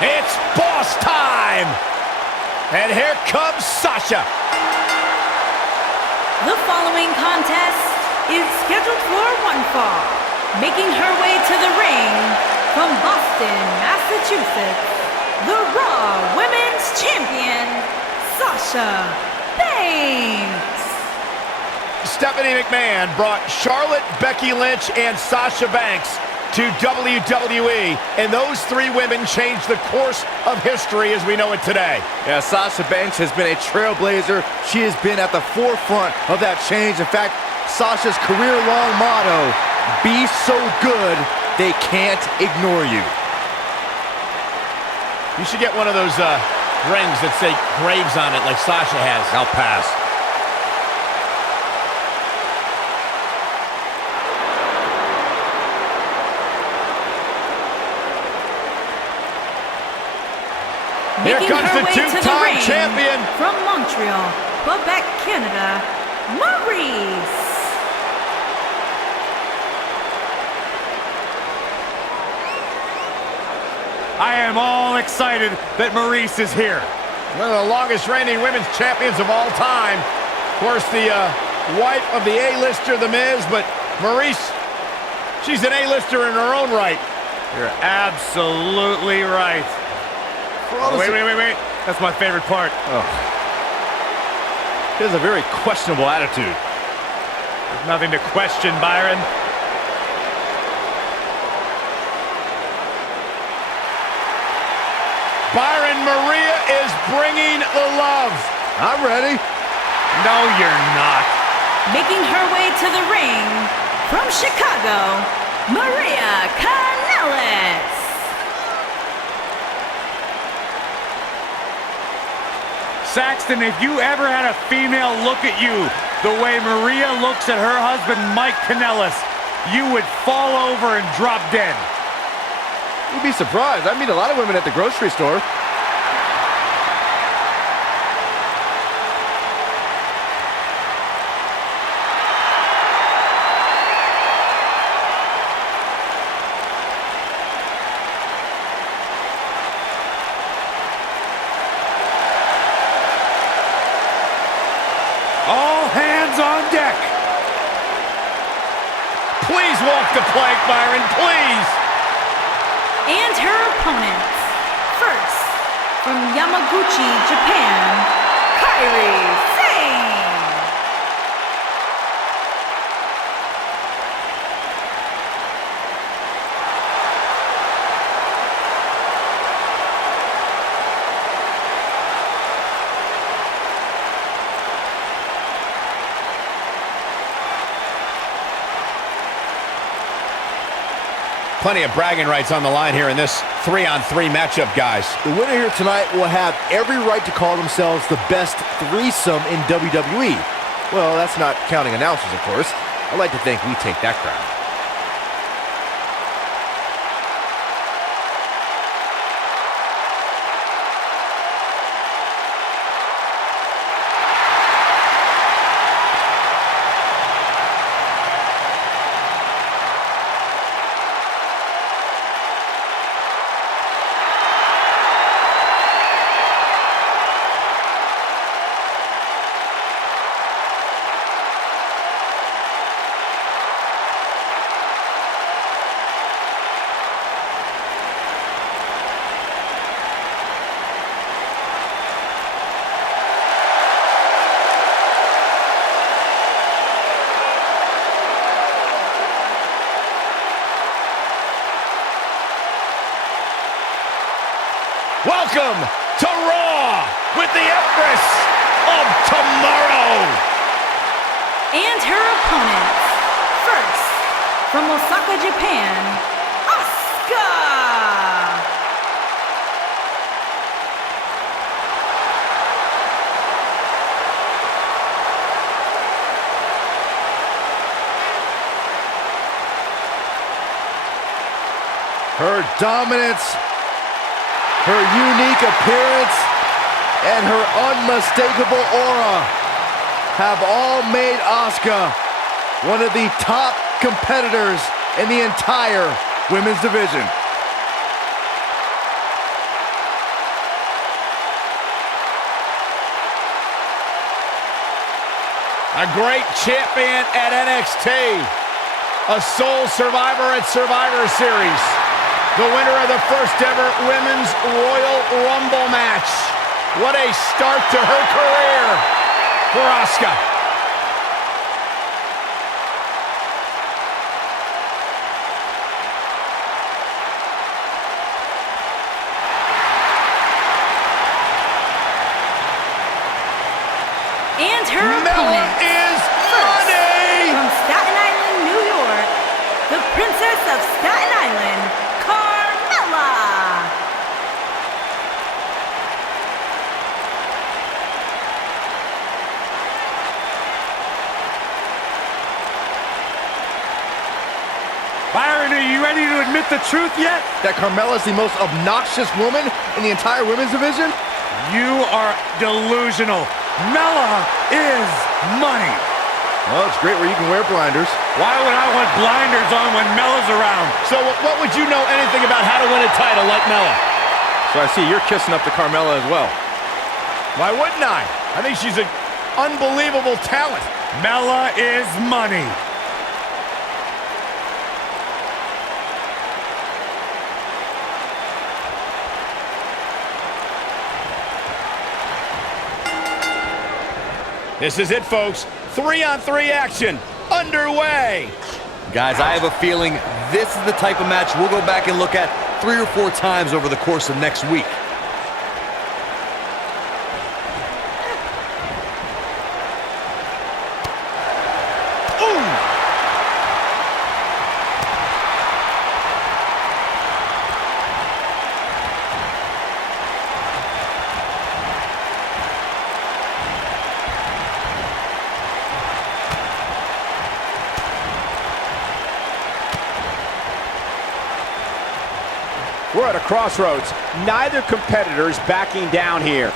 It's boss time! And here comes Sasha. The following contest is scheduled for one fall. Making her way to the ring from Boston, Massachusetts, the Raw Women's Champion, Sasha Banks. Stephanie McMahon brought Charlotte, Becky Lynch, and Sasha Banks to WWE, and those three women changed the course of history as we know it today. Yeah, Sasha Banks has been a trailblazer. She has been at the forefront of that change. In fact, Sasha's career-long motto, be so good, they can't ignore you. You should get one of those rings that say Graves on it like Sasha has. I'll pass. Here comes the two-time champion. From Montreal, Quebec, Canada, Maryse. I am all excited that Maryse is here. One of the longest reigning women's champions of all time. Of course, the wife of the A-lister, The Miz, but Maryse, she's an A-lister in her own right. You're absolutely right. Oh, wait. That's my favorite part. Oh. He has a very questionable attitude. There's nothing to question, Byron. Byron, Maria is bringing the love. I'm ready. No, you're not. Making her way to the ring from Chicago, Maria Kanellis. Saxton, if you ever had a female look at you the way Maria looks at her husband, Mike Kanellis, you would fall over and drop dead. You'd be surprised. I meet a lot of women at the grocery store. All hands on deck. Please walk the plank, Byron, please. And her opponents. First, from Yamaguchi, Japan, Kairi Sane. Plenty of bragging rights on the line here in this 3-on-3 matchup, guys. The winner here tonight will have every right to call themselves the best threesome in WWE. Well, that's not counting announcers, of course. I like to think we take that crown. Welcome to Raw with the Empress of Tomorrow. And her opponents. First, from Osaka, Japan, ASUKA. Her dominance, her unique appearance, and her unmistakable aura have all made ASUKA one of the top competitors in the entire women's division. A great champion at NXT. A sole survivor at Survivor Series. The winner of the first ever Women's Royal Rumble match. What a start to her career for Asuka. And her opponent is first, money! from Staten Island, New York, the Princess of Staten Island, Carmella. Byron, are you ready to admit the truth yet? That Carmella is the most obnoxious woman in the entire women's division? You are delusional. Mella is money. Well, it's great where you can wear blinders. Why would I want blinders on when Mella's around? So what would you know anything about how to win a title like Mella? So I see you're kissing up to Carmella as well. Why wouldn't I? I think she's an unbelievable talent. Mella is money. This is it, folks. 3-on-3 action underway. Guys, I have a feeling this is the type of match we'll go back and look at 3 or 4 times over the course of next week. We're at a crossroads. Neither competitor's backing down here.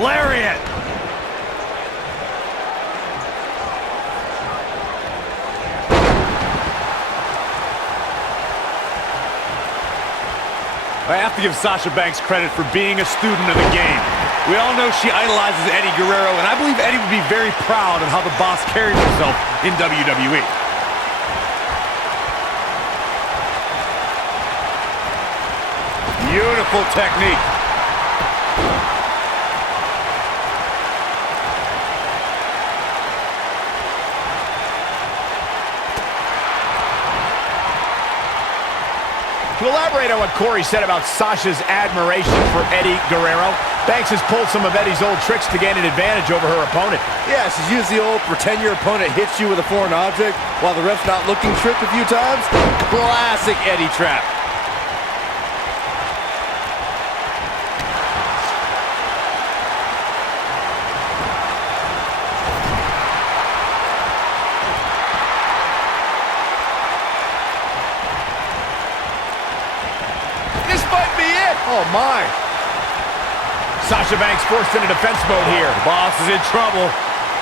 Lariat. I have to give Sasha Banks credit for being a student of the game. We all know she idolizes Eddie Guerrero, and I believe Eddie would be very proud of how the boss carries himself in WWE. Beautiful technique. To elaborate on what Corey said about Sasha's admiration for Eddie Guerrero, Banks has pulled some of Eddie's old tricks to gain an advantage over her opponent. Yeah, she's used the old pretend your opponent hits you with a foreign object while the ref's not looking trick a few times. Classic Eddie trap. This might be it. Oh my. Sasha Banks forced into defense mode here. The boss is in trouble.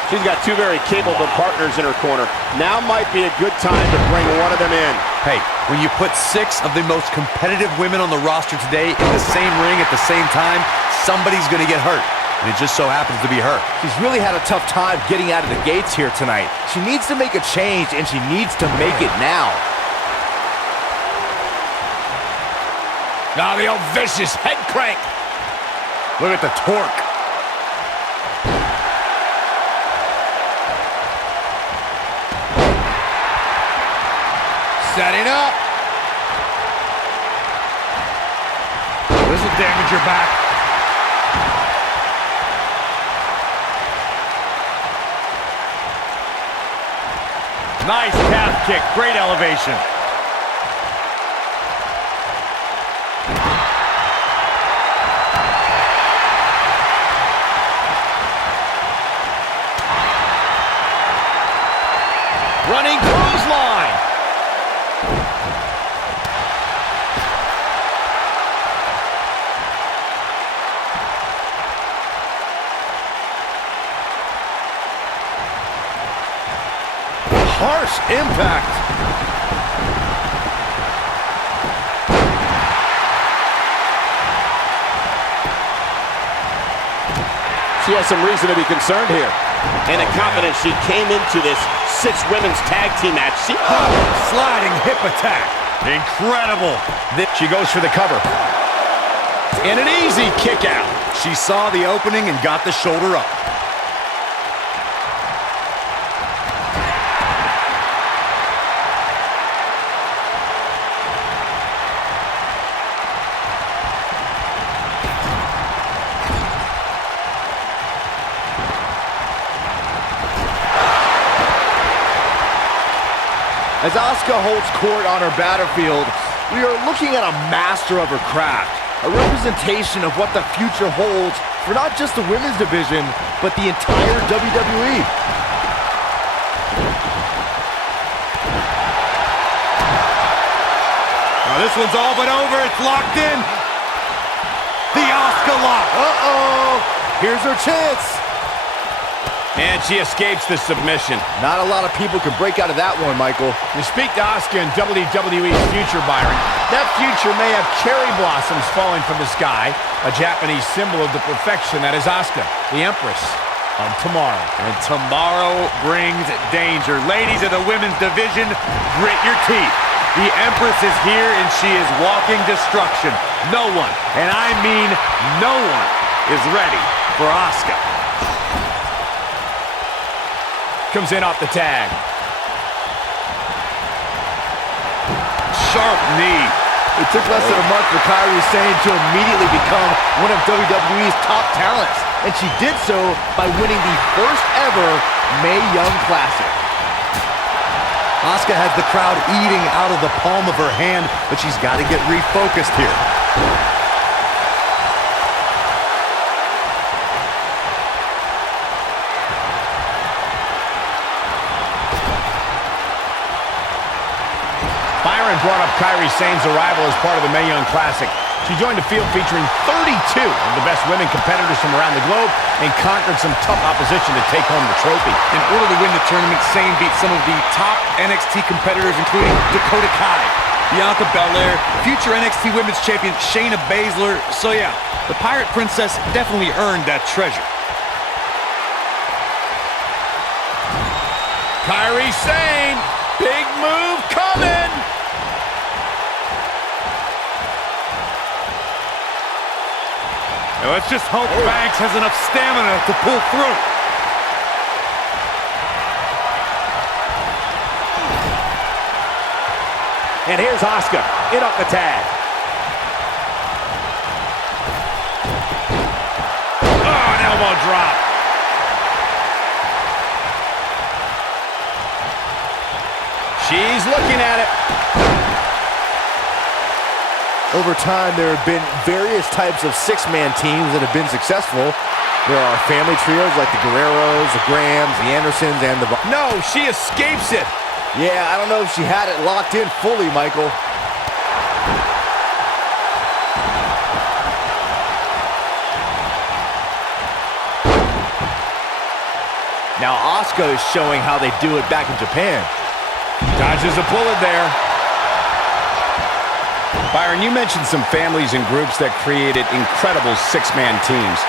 She's got 2 very capable partners in her corner. Now might be a good time to bring one of them in. Hey, when you put 6 of the most competitive women on the roster today in the same ring at the same time, somebody's going to get hurt. And it just so happens to be her. She's really had a tough time getting out of the gates here tonight. She needs to make a change, and she needs to make it now. Now the old vicious head crank. Look at the torque. Setting up. This will damage your back. Nice calf kick. Great elevation. Running clothesline. Harsh impact. she has some reason to be concerned here. And the confidence she came into this 6 women's tag team match. Sliding hip attack. Incredible. She goes for the cover. And an easy kick out. She saw the opening and got the shoulder up. As Asuka holds court on her battlefield, we are looking at a master of her craft, a representation of what the future holds for not just the women's division, but the entire WWE. Now this one's all but over. It's locked in. The Asuka lock. Uh-oh! Here's her chance. And she escapes the submission. Not a lot of people can break out of that one, Michael. To speak to Asuka and WWE's future, Byron, that future may have cherry blossoms falling from the sky, a Japanese symbol of the perfection that is Asuka, the Empress of tomorrow. And tomorrow brings danger. Ladies of the women's division, grit your teeth. The Empress is here and she is walking destruction. No one, and I mean no one, is ready for Asuka. Comes in off the tag. Sharp knee. It took less than a month for Kairi Sane to immediately become one of WWE's top talents, and she did so by winning the first ever Mae Young Classic. Asuka has the crowd eating out of the palm of her hand, but she's got to get refocused here. Byron brought up Kairi Sane's arrival as part of the Mae Young Classic. She joined the field featuring 32 of the best women competitors from around the globe and conquered some tough opposition to take home the trophy. In order to win the tournament, Sane beat some of the top NXT competitors, including Dakota Kai, Bianca Belair, future NXT Women's Champion Shayna Baszler. So yeah, the Pirate Princess definitely earned that treasure. Kairi Sane, big move coming. Now let's just hope Banks has enough stamina to pull through. And here's Asuka, in off the tag. Oh, an elbow drop. She's looking at it. Over time, there have been various types of 6-man teams that have been successful. There are family trios like the Guerreros, the Grahams, the Andersons, and the... No, she escapes it. Yeah, I don't know if she had it locked in fully, Michael. Now Asuka is showing how they do it back in Japan. Dodges a bullet there. Byron, you mentioned some families and groups that created incredible 6-man teams.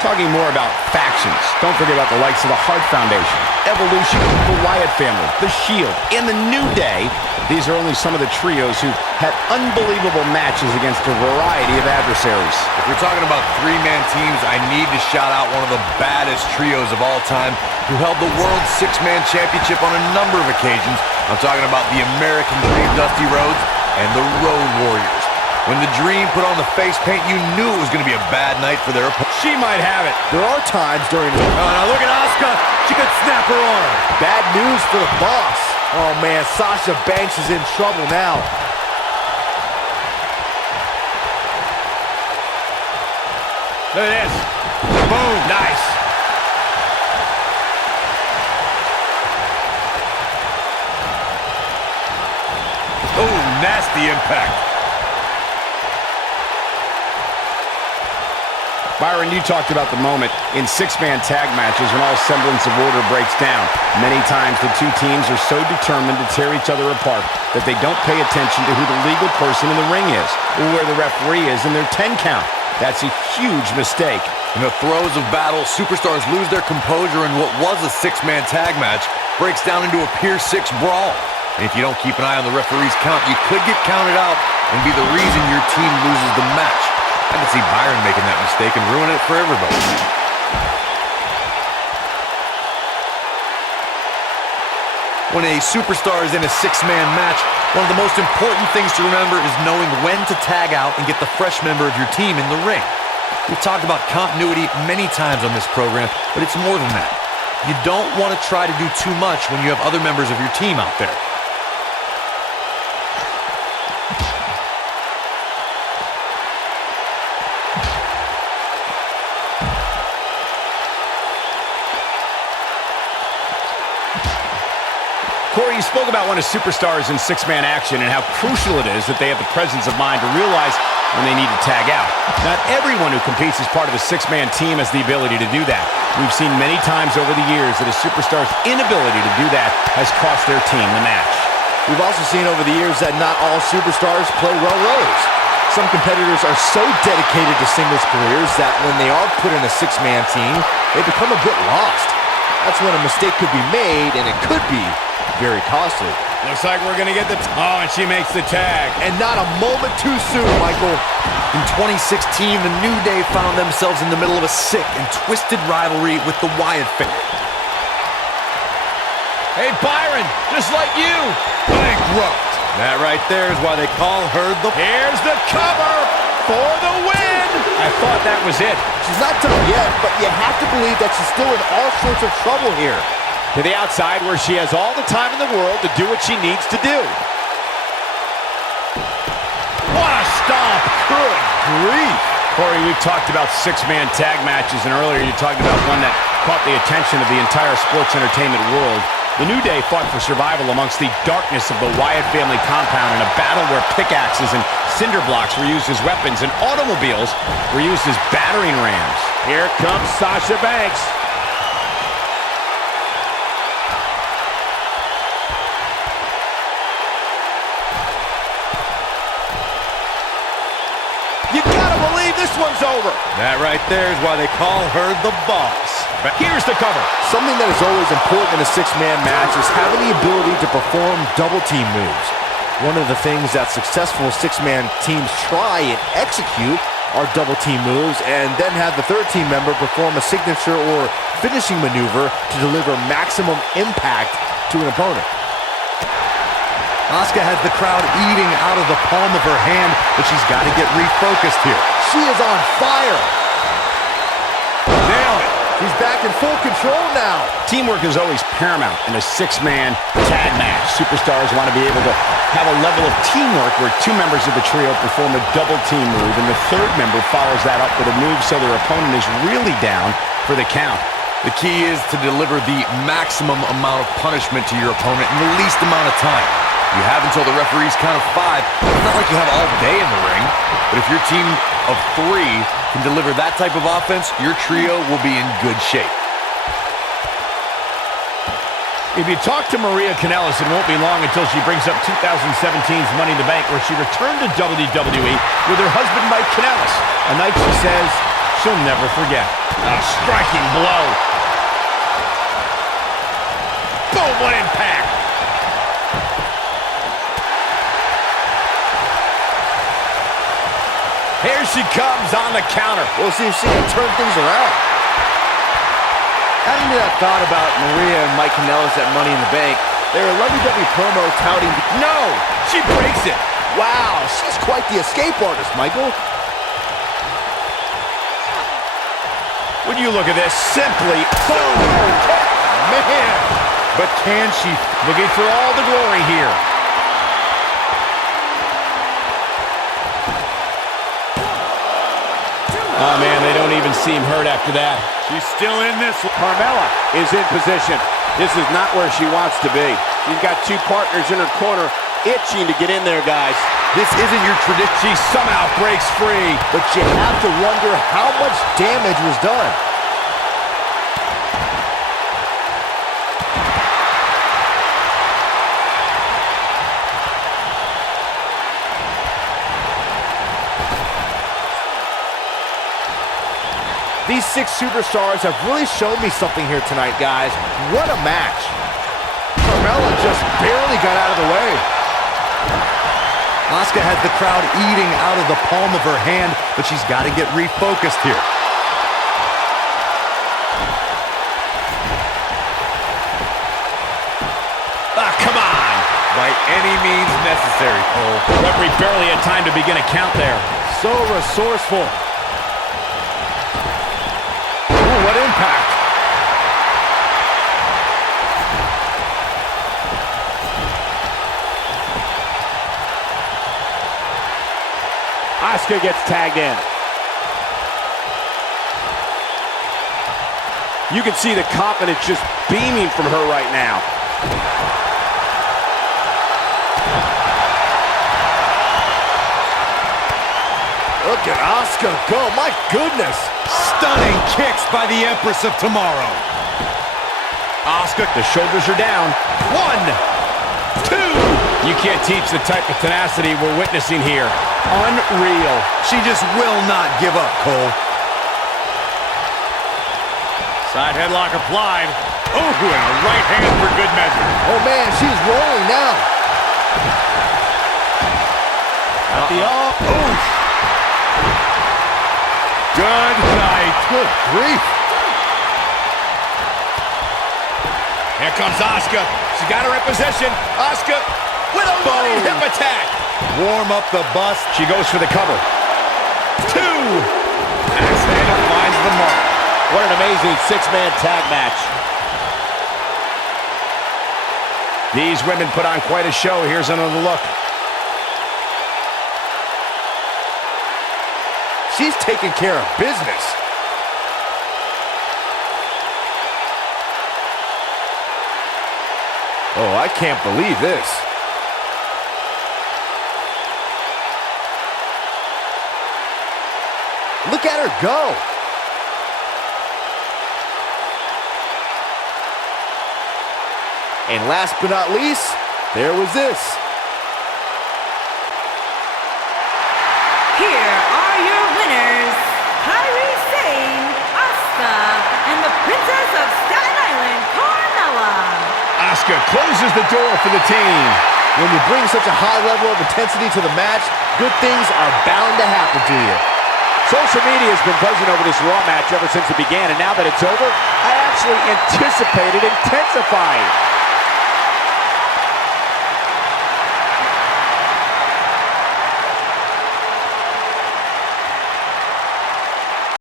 Talking more about factions, don't forget about the likes of the Hart Foundation, Evolution, the Wyatt family, the Shield, and the New Day. These are only some of the trios who had unbelievable matches against a variety of adversaries. If we're talking about 3-man teams, I need to shout out one of the baddest trios of all time who held the World 6-Man Championship on a number of occasions. I'm talking about the American Dream, Dusty Rhodes, and the Road Warriors. When the Dream put on the face paint, you knew it was going to be a bad night for their opponent. She might have it. There are times during... Oh, now look at Asuka. She could snap her arm. Bad news for the boss. Oh, man, Sasha Banks is in trouble now. Look at this. Boom. Nice. Oh, nasty impact. Byron, you talked about the moment in 6-man tag matches when all semblance of order breaks down. Many times the two teams are so determined to tear each other apart that they don't pay attention to who the legal person in the ring is or where the referee is in their 10 count. That's a huge mistake. In the throes of battle, superstars lose their composure, and what was a six-man tag match breaks down into a Pier 6 brawl. And if you don't keep an eye on the referee's count, you could get counted out and be the reason your team loses the match. I can see Byron making that mistake and ruining it for everybody. When a superstar is in a six-man match, one of the most important things to remember is knowing when to tag out and get the fresh member of your team in the ring. We've talked about continuity many times on this program, but it's more than that. You don't want to try to do too much when you have other members of your team out there. Corey, you spoke about when a superstar is in six-man action and how crucial it is that they have the presence of mind to realize when they need to tag out. Not everyone who competes as part of a six-man team has the ability to do that. We've seen many times over the years that a superstar's inability to do that has cost their team the match. We've also seen over the years that not all superstars play well roles. Some competitors are so dedicated to singles careers that when they are put in a six-man team, they become a bit lost. That's when a mistake could be made, and it could be very costly. Looks like we're going to get the... Oh, and she makes the tag. And not a moment too soon, Michael. In 2016, the New Day found themselves in the middle of a sick and twisted rivalry with the Wyatt family. Hey, Byron, just like you. Bankrupt. That right there is why they call her the... Here's the cover for the win. I thought that was it. She's not done yet, but you have to believe that she's still in all sorts of trouble here. To the outside where she has all the time in the world to do what she needs to do. What a stomp. Good grief. Corey, we've talked about six-man tag matches, and earlier you talked about one that caught the attention of the entire sports entertainment world. The New Day fought for survival amongst the darkness of the Wyatt family compound in a battle where pickaxes and cinder blocks were used as weapons and automobiles were used as battering rams. Here comes Sasha Banks. You gotta believe this one's over. That right there is why they call her the boss. Here's the cover. Something that is always important in a six-man match is having the ability to perform double-team moves. One of the things that successful six-man teams try and execute are double-team moves, and then have the third team member perform a signature or finishing maneuver to deliver maximum impact to an opponent. Asuka has the crowd eating out of the palm of her hand, but she's got to get refocused here. She is on fire. Nailed it. She's back in full control now. Teamwork is always paramount in a six-man tag match. Superstars want to be able to have a level of teamwork where two members of the trio perform a double-team move, and the third member follows that up with a move so their opponent is really down for the count. The key is to deliver the maximum amount of punishment to your opponent in the least amount of time. You have until the referee's count of 5. It's not like you have all day in the ring, but if your team of 3 can deliver that type of offense, your trio will be in good shape. If you talk to Maria Kanellis, it won't be long until she brings up 2017's Money in the Bank, where she returned to WWE with her husband, Mike Kanellis. A night she says she'll never forget. A striking blow. Boom, what impact. Here she comes on the counter. We'll see if she can turn things around. Having that thought about Maria and Mike Kanellis at Money in the Bank, they were a WWE promo touting... No! She breaks it! Wow, she's quite the escape artist, Michael. Would you look at this? Simply... Boom! Man! But can she... Looking for all the glory here. Oh, man, they don't even seem hurt after that. She's still in this. Carmella is in position. This is not where she wants to be. She's got two partners in her corner itching to get in there, guys. This isn't your tradition. She somehow breaks free. But you have to wonder how much damage was done. These 6 superstars have really shown me something here tonight, guys. What a match. Carmella just barely got out of the way. ASUKA has the crowd eating out of the palm of her hand, but she's got to get refocused here. Ah, come on! By any means necessary, Cole. Referee barely had time to begin a count there. So resourceful. Ooh, what impact. ASUKA gets tagged in. You can see the confidence just beaming from her right now. Look at ASUKA go, my goodness. Stunning kicks by the Empress of Tomorrow. ASUKA, the shoulders are down. 1, 2. You can't teach the type of tenacity we're witnessing here. Unreal. She just will not give up, Cole. Side headlock applied. Oh, and a right hand for good measure. Oh man, she's rolling now. At the up. Oof. Good night. Good grief. Here comes ASUKA. She got her in position. ASUKA with a running hip attack. Warm up the bus. She goes for the cover. 2. Axe handle finds the mark. What an amazing 6-man tag match. These women put on quite a show. Here's another look. She's taking care of business. Oh, I can't believe this. Look at her go. And last but not least, there was this. Here are your winners, Maryse, ASUKA, and the Princess of Staten Island, Carmella. ASUKA closes the door for the team. When you bring such a high level of intensity to the match, good things are bound to happen to you. Social media has been buzzing over this Raw match ever since it began, and now that it's over, I actually anticipate it intensifying.